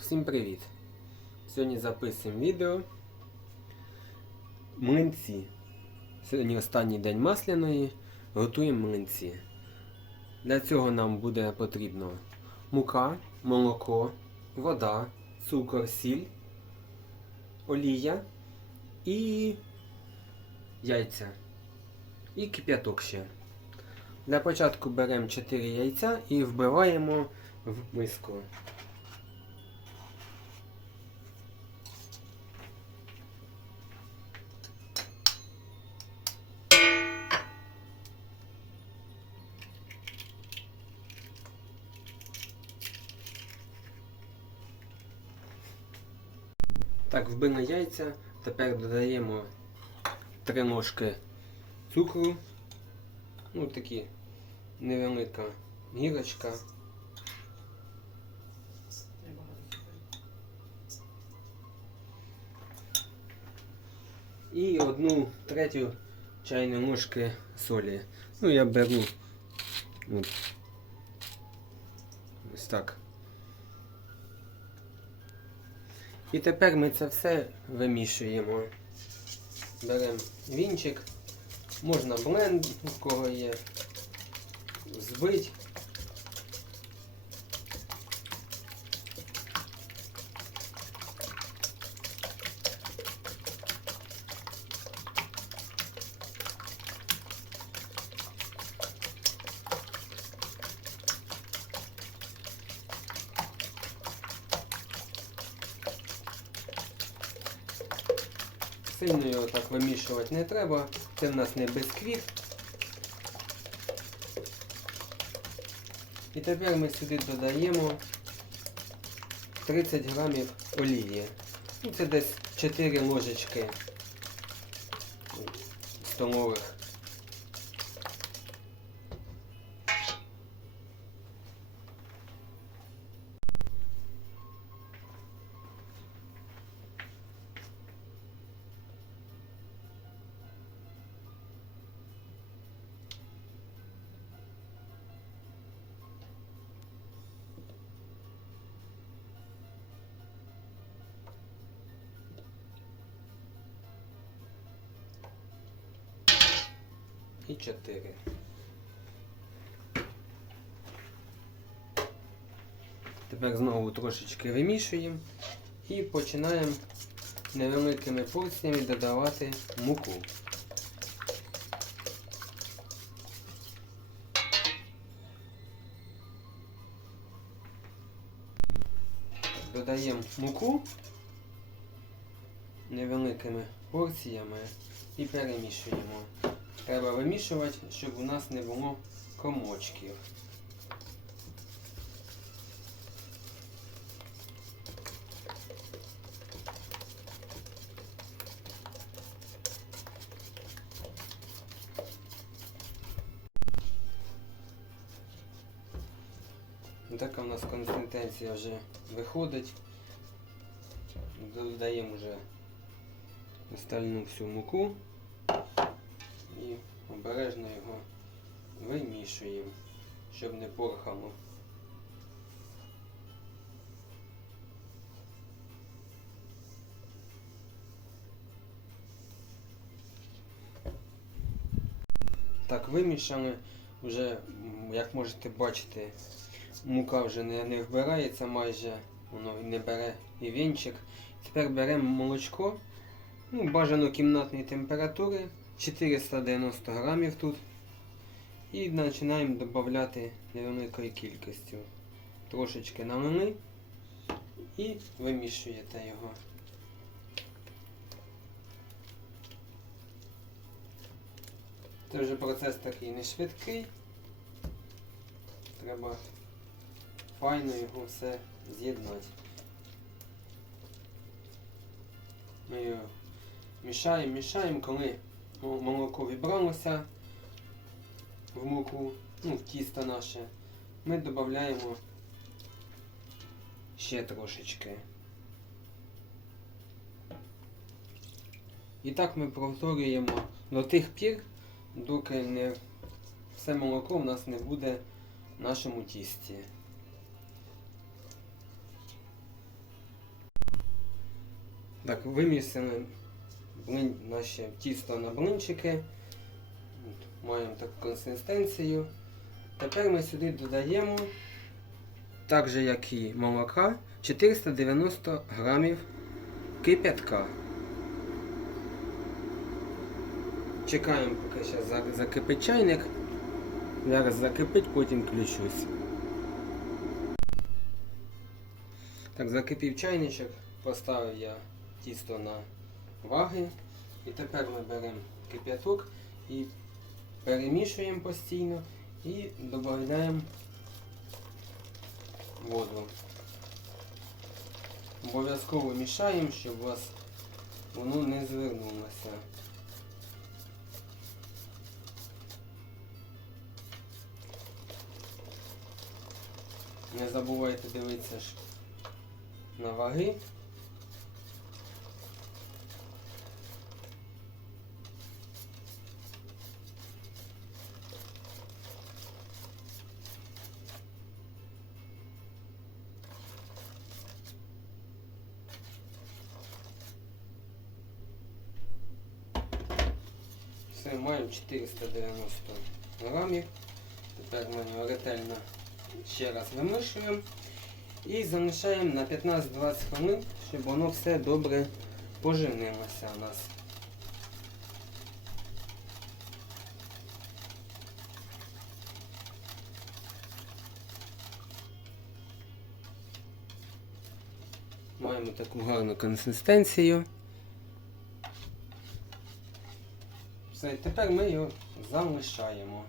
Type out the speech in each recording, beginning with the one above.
Всім привіт! Сьогодні записуємо відео. Млинці. Сьогодні останній день масляної. Готуємо млинці. Для цього нам буде потрібно мука, молоко, вода, цукор, сіль, олія і яйця. І кип'яток ще. Для початку беремо 4 яйця і вбиваємо в миску. Так, вбили яйця. Тепер додаємо 3 ложки цукру. Ну, такі невелика гірочка. І одну третю чайної ложки солі. Ну, я беру ось так. І тепер ми це все вимішуємо. Беремо вінчик, можна бленд, у кого є, збить. Сильно його так вимішувати не треба. Це в нас не бисквіт. І тепер ми сюди додаємо 30 грамів олії. Ну, це десь 4 ложечки столових. І 4. Тепер знову трошечки вимішуємо і починаємо невеликими порціями додавати муку. Додаємо муку невеликими порціями і перемішуємо. Треба вимішувати, щоб у нас не було комочків. Така у нас консистенція вже виходить. Додаємо вже остальну всю муку обережно його вимішуємо, щоб не порхало. Так, вимішали, вже, як можете бачити, мука вже не, не вбирається майже, воно не бере і вінчик. Тепер беремо молочко, ну, бажано кімнатної температури. 490 грамів тут. І починаємо додати невеликою кількістю. Трошечки налили і вимішуєте його. Це вже процес такий не швидкий. Треба файно його все з'єднати. Ми його мішаємо, мішаємо, коли молоко вібралося в муку, ну, в тісто наше, ми додаємо ще трошечки. І так ми повторюємо до тих пір, доки не все молоко в нас не буде в нашому тісті. Так, вимісили наше тісто на блинчики. Маємо таку консистенцію. Тепер ми сюди додаємо, так же як і молока, 490 грамів кип'ятка. Чекаємо, поки зараз закипить чайник. Зараз закипить, потім включусь. Так, закипів чайничок, поставив я тісто на ваги. І тепер ми беремо кип'яток і перемішуємо постійно і додаємо воду. Обов'язково мішаємо, щоб у вас воно не звернулося. Не забувайте дивитися ж на ваги. Все, маємо 490 грамів. Тепер ми його ретельно ще раз вимішуємо і залишаємо на 15-20 хвилин, щоб воно все добре поживнилося у нас. Маємо таку гарну консистенцію. Все, тепер ми його залишаємо.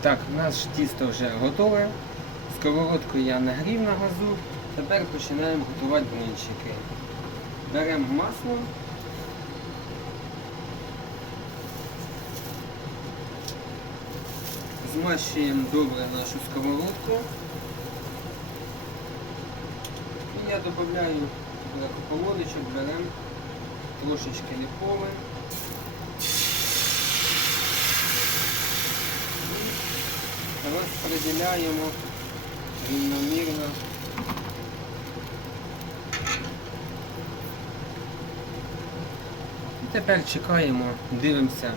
Так, наше тісто вже готове. Сковородку я нагрів на газу. Тепер починаємо готувати блинчики. Беремо масло. Змащуємо добре нашу сковородку. І я додаю полодочок, беремо трошечки ліпове. розподіляємо рівномірно. І тепер чекаємо, дивимося.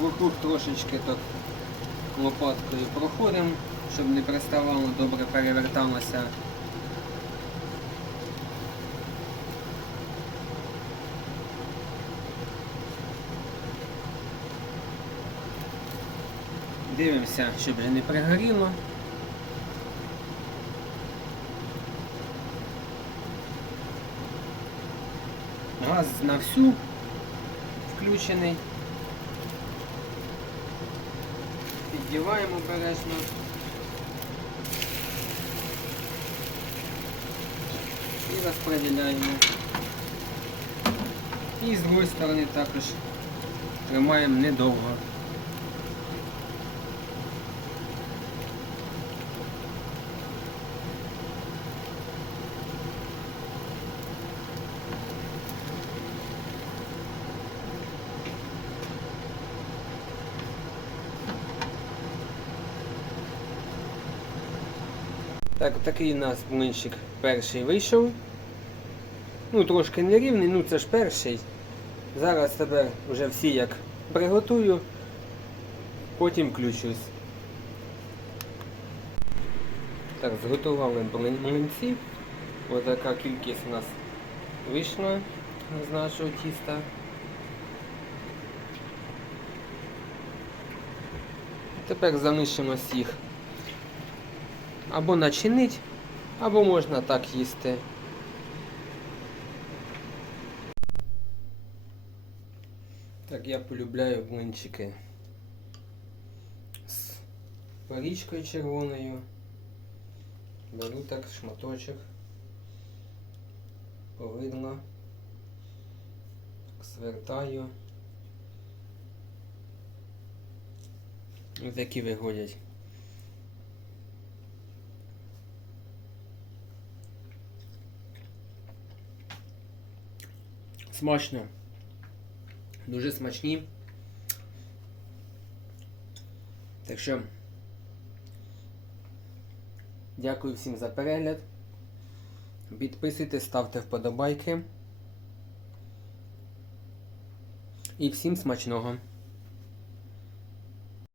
Вокруг трошечки так лопаткою проходимо, щоб не приставало, добре переверталося. Дивимося, щоб не пригоріло. Газ на всю включений. Піддіваємо обережно. І розподіляємо. І з другої сторони також тримаємо недовго. Так, такий у нас млинчик перший вийшов. Ну, трошки нерівний, ну це ж перший. Зараз тепер вже всі як приготую, потім включусь. Так, зготували млинці. Ось така кількість у нас вийшла з нашого тіста. Тепер залишимось їх або начинить, або можна так їсти. Так, я полюбляю блинчики з порічкою червоною. Беру так шматочок, повидло, свертаю. Ось такі виходять. Смачно. Дуже смачні. Так що дякую всім за перегляд. Підписуйтесь, ставте вподобайки. І всім смачного!